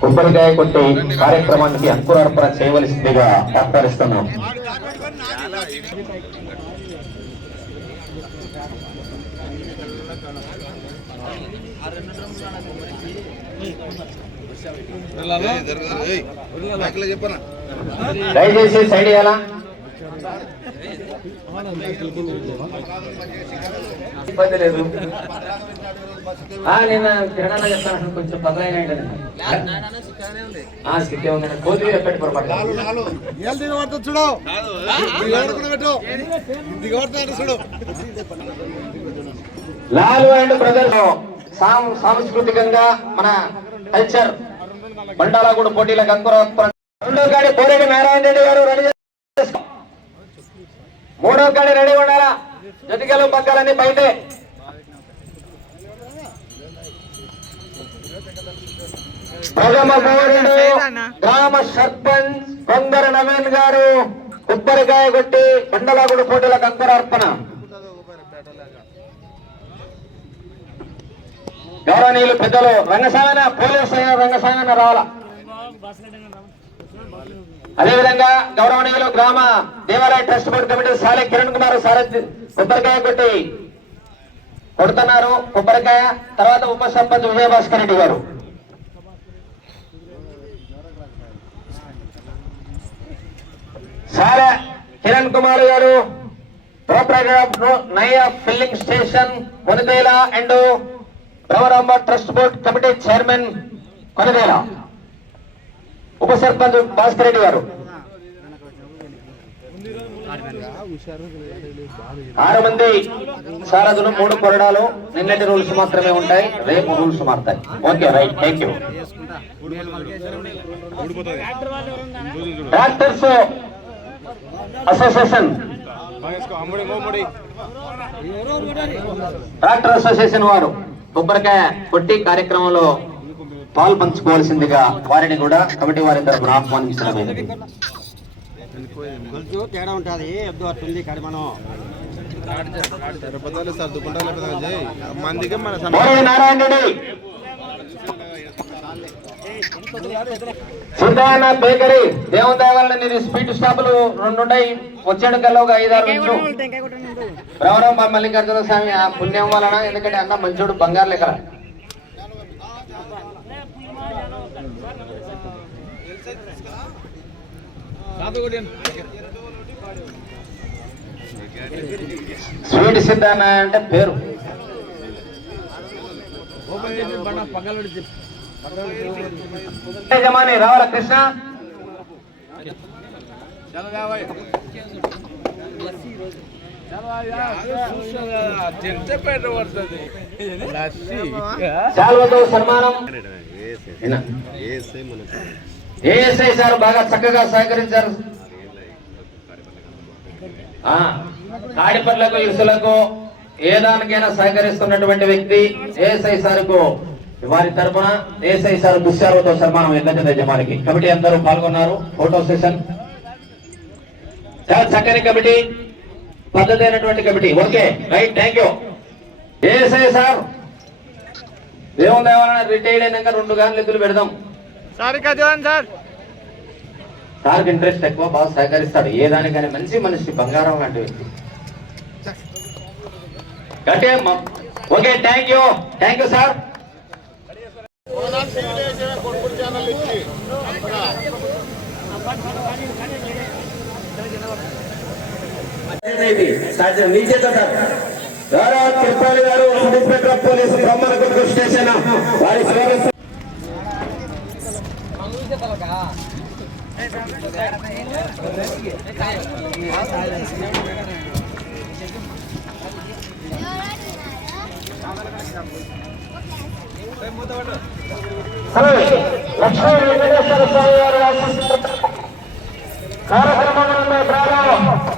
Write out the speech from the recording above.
కొబ్బరికాయ కొట్టి కార్యక్రమానికి అంకురార్పణ చేయవలసిందిగా ఆహ్వానిస్తున్నాం దయచేసి సైడ్ ఇవ్వాలా ఇబ్బంది లేదు. ఆ, నేను కిరణాలు చెప్తాను కొంచెం బదలైన సిక్కే ఉంది కోతిమీర పెట్టి పొరపాటు ఏళ్ళు దిగబడుతుంది చూడు? దిగబడుతుంది పెట్టు. దిగబడుతుంది చూడు? లాలు అండ్ బ్రదర్స్ సాం- సాంస్కృతికంగా మన కల్చర్ బండాల కూడా పోటీలకు అంకురార్పణ రెండో గాడి నారాయణ రెడ్డి గారు రెడీ. మూడో గాడి రెడీ ఉండాలా? జతికలు పక్కలన్నీ బయటే. ప్రథమ పౌరుడు గ్రామ సర్పంచ్ కొందర నవీన్ గారు కొబ్బరికాయ కొట్టి బండలాగుడు పోటీలకు అంకురార్పణ గౌరవనీయులు పెద్దలు రంగసాగన పోలీస్ రంగసాగన రావాల? అదేవిధంగా గౌరవనీయులు గ్రామ దేవాలయ ట్రస్ట్ బోర్డు కమిటీ సాలే కిరణ్ కుమార్ సారథి కొబ్బరికాయ కొట్టి కొడుతున్నారు. కొబ్బరికాయ తర్వాత ఉప సర్పంచ్ విజయభాస్కర్ రెడ్డి గారు. సారా కిరణ్ కుమార్ గారు proprietor of Naya filling station Konadela and Ravaramba trust board committee chairman Konadela. ఉప సర్పంచ్ భాస్కర్ రెడ్డి గారు. ఆరు మంది సారథులు మూడు కొరడాలు నిన్నటి రూల్స్ మాత్రమే ఉంటాయి రేపు రూల్స్ మారుతాయి. Okay right thank you. Doctors association. Doctor association వారు కొబ్బరికాయ కొట్టి కార్యక్రమంలో పాలు పంచుకోవాల్సిందిగా వారిని కూడా కమిటీ వారి తరఫున ఆహ్వానించడమైనది తేడా ఉంటుంది. ఎద్దు అట్టుంది ఇక్కడ మనం బేకరీ నీది స్పీడ్ స్టాపులు రెండు ఉన్నాయి వచ్చాడు కల్లా ఒక ఐదారు నిమిషం. ఎవరో మా మల్లికార్జున స్వామి ఆ పుణ్యం వలన ఎందుకంటే అన్న మంచోడు బంగారు లెక్క స్వీట్ సిద్ధాన అంటే పేరు. యజమాని రావాల కృష్ణ? శాల్వతో ఏఎస్ఐ సార్ బాగా చక్కగా సహకరించారు. ఆ, ఇసులకు ఏ దానికైనా సహకరిస్తున్నటువంటి వ్యక్తి ఏఎస్ఐ సార్కు వారి తరపున ఏఎస్ఐ సార్ దుశ్శాలతో సన్మానం ఎల్లజన యజమానికి కమిటీ అందరూ పాల్గొన్నారు. Photo session. చాలా చక్కని కమిటీ. పద్ధతి అయినటువంటి committee. Okay right thank you ASI sir దేవుని దేవాలయ రిటైర్డ్ అయినాక రెండు గానులు ఎద్దులు పెడదాం. సార్కి ఇంట్రెస్ట్ ఎక్కువ బాగా సహకరిస్తాడు. ఏ దానికైనా మంచి మనిషి బంగారం లాంటి వ్యక్తి. మ- okay thank you thank you sir సాధ్యం. మీ చేత గౌరవ తిరుపతి గారు సబ్ ఇన్స్పెక్టర్ ఆఫ్ పోలీసు బ్రహ్మనగుర్గు స్టేషన్. వారి లక్ష్మీ వెంకటేశ్వర స్వామి కార్యక్రమంలో ప్రారంభం